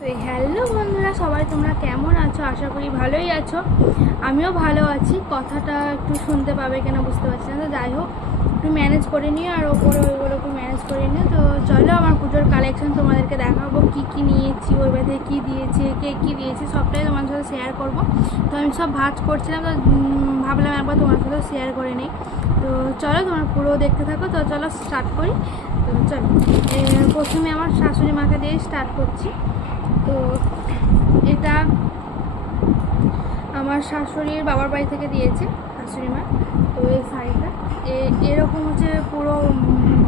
তো হ্যালো বন্ধুরা, সবাই তোমরা কেমন আছো? আশা করি ভালোই আছো। আমিও ভালো আছি। কথাটা একটু শুনতে পাবে কেন বুঝতে পারছি না। তো যাই হোক, একটু ম্যানেজ করে নিও আর ওপরে ওইগুলো একটু ম্যানেজ করে নিও। তো চলো আমার পুজোর কালেকশন তোমাদেরকে দেখাবো। কি কি নিয়েছি, ওই বাড়িতে কী দিয়েছে, কে কী দিয়েছে, সবটাই তোমার সাথে শেয়ার করব। তো আমি সব ভাজ করছিলাম, তো ভাবলাম একবার তোমার সাথে শেয়ার করে নিই। তো চলো তোমার পুরো দেখতে থাকো। তো চলো স্টার্ট করি। তো চলো প্রথমে আমার শাশুড়ি মাকে দিয়ে স্টার্ট করছি। তো এটা আমার শাশুড়ির বাবার বাড়ি থেকে দিয়েছে, শাশুড়ি মা। তো এই শাড়িটা এরকম হচ্ছে পুরো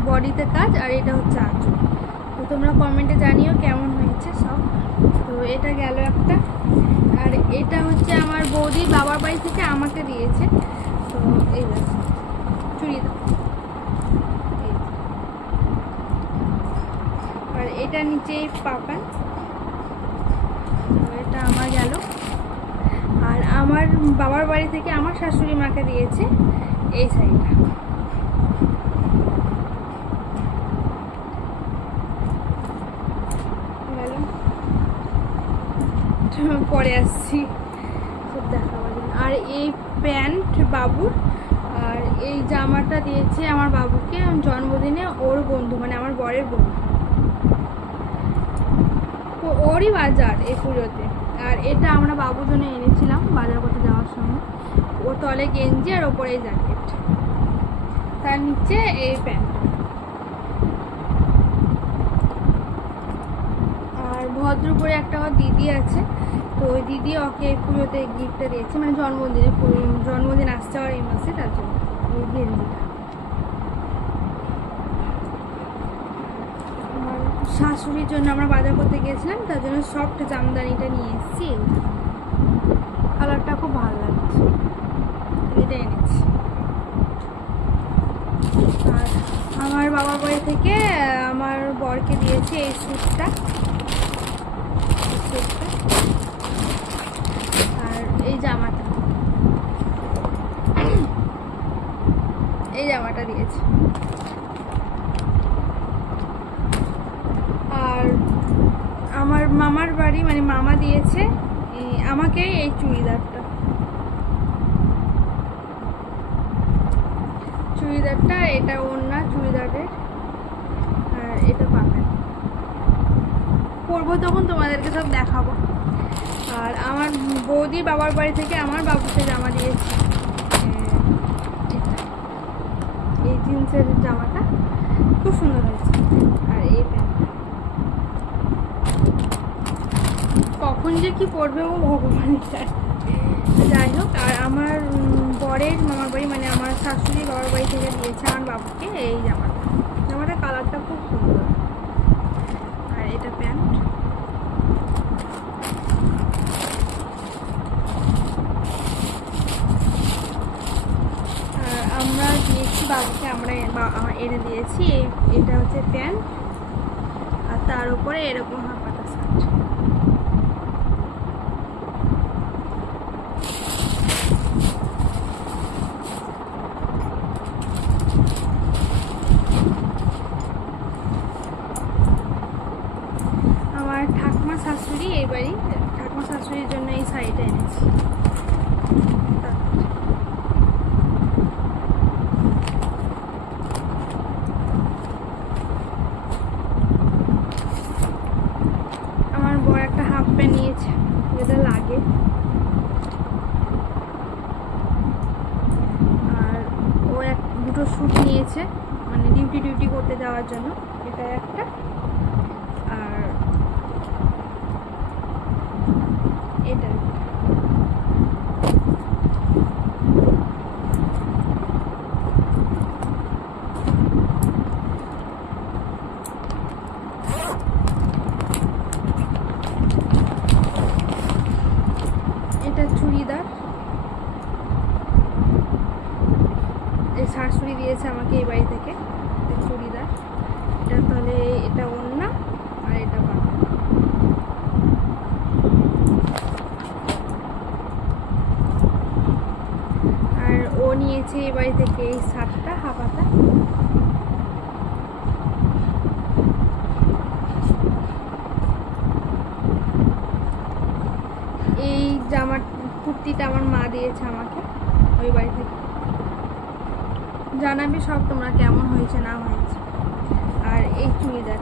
বডিতে কাজ আর এটা হচ্ছে আঁচল। তো তোমরা কমেন্টে জানিও কেমন হয়েছে সব। তো এটা গেল একটা। আর এটা হচ্ছে আমার বৌদির বাবার বাড়ি থেকে আমাকে দিয়েছে। তো এই চুড়িদার আর এটা নিচে এটা আমার গেল। আর আমার বাবার বাড়ি থেকে আমার শাশুড়ি মাকে দিয়েছে এই শাড়িটা। পরে আসছি। সব দেখাবার জন্য। আর এই প্যান্ট বাবুর, আর এই জামাটা দিয়েছে আমার বাবুকে জন্মদিনে ওর বন্ধু মানে আমার বরের বন্ধু। ওরই বাজার এই পুজোতে। আর এটা আমরা বাবুর জন্য এনেছিলাম বাজার করতে যাওয়ার সময়। ও তলে গেঞ্জি আর ওপরে জ্যাকেট তার নিচে এই প্যান্ট। আর ভদ্র করে একটা ওর দিদি আছে। তো ওই দিদি ওকে পুজোতে গিফটটা দিয়েছে। মানে জন্মদিনে জন্মদিন আসছে আর এই মাসে, তার জন্য। এই গেঞ্জিটা আমার শাশুড়ির জন্য আমরা বাজার করতে গিয়েছিলাম, তার জন্য সফট জামদানিটা নিয়ে এসেছি। কালারটা খুব ভালো লাগছে। এটা এনেছি। আর আমার বাবার বাড়ি থেকে, আমার বরকে দিয়েছে এই স্যুটটা। আর এই জামাটা। এই জামাটা দিয়েছে আর আমার মামার বাড়ি মানে মামা দিয়েছে আমাকে এই চুড়িদারটা। চুড়িদারটা, এটা ওড়না চুড়িদারের, আর এটা পাবেন পরবো তখন তোমাদেরকে সব দেখাবো। আর আমার বৌদি বাবার বাড়ি থেকে আমার বাবুকে জামা দিয়েছে। এই জিন্সের জামাটা খুব সুন্দর হয়েছে আর এই প্যান্টটা কখন যে কি পড়বে ও ভগবানই জানে। যাই হোক আর আমার বরের, মামার বাড়ি মানে আমার শাশুড়ি বাবার বাড়ি থেকে দিয়েছে আমার বাবুকে এই জামাটা। জামাটা কালারটা খুব সুন্দর। আর এটা প্যান্ট। আর আমরা দিয়েছি বাবুকে, আমরা এনে দিয়েছি। এটা হচ্ছে প্যান্ট। আর তার উপরে এরকম হাফাতা শার্ট আমার ঠাকুমা শাশুড়ি এই বাড়ি শাশুড়ির জন্য এই শাড়িটা এনেছি। আমার একটা হাফ প্যান্ট নিয়েছে, যেটা লাগে। আর ও এক, দুটো নিয়েছে মানে ডিউটি ডিউটি করতে যাওয়ার জন্য। এটা একটা আর এটা একটা। এটা চুড়িদার এই শাশুড়ি দিয়েছে আমাকে এই বাড়ি থেকে চুড়িদার। এটা তাহলে এটা ওড়না আর এটা পাতা আর ও নিয়েছে এই বাড়ি থেকে এই শার্টটা হাফাতা জামার, কুর্তিটা আমার মা দিয়েছে আমাকে, ওই বাড়ি থেকে। জানাবি সব তোমরা কেমন হয়েছে, না হয়েছে। আর এই চুড়িদার।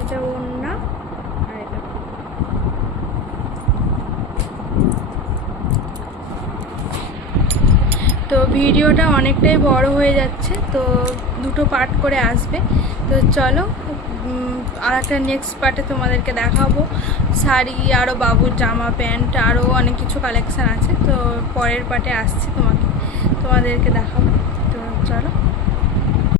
এটা আর এটা তো ভিডিওটা অনেকটাই বড় হয়ে যাচ্ছে, তো দুটো পার্ট করে আসবে। তো চলো আর একটা নেক্সট পার্টে তোমাদেরকে দেখাবো। শাড়ি আরও বাবুর জামা, প্যান্ট আরও অনেক কিছু কালেকশান আছে। তো পরের পার্টে আসছি তোমাকে, তোমাদেরকে দেখাবো। তো চলো।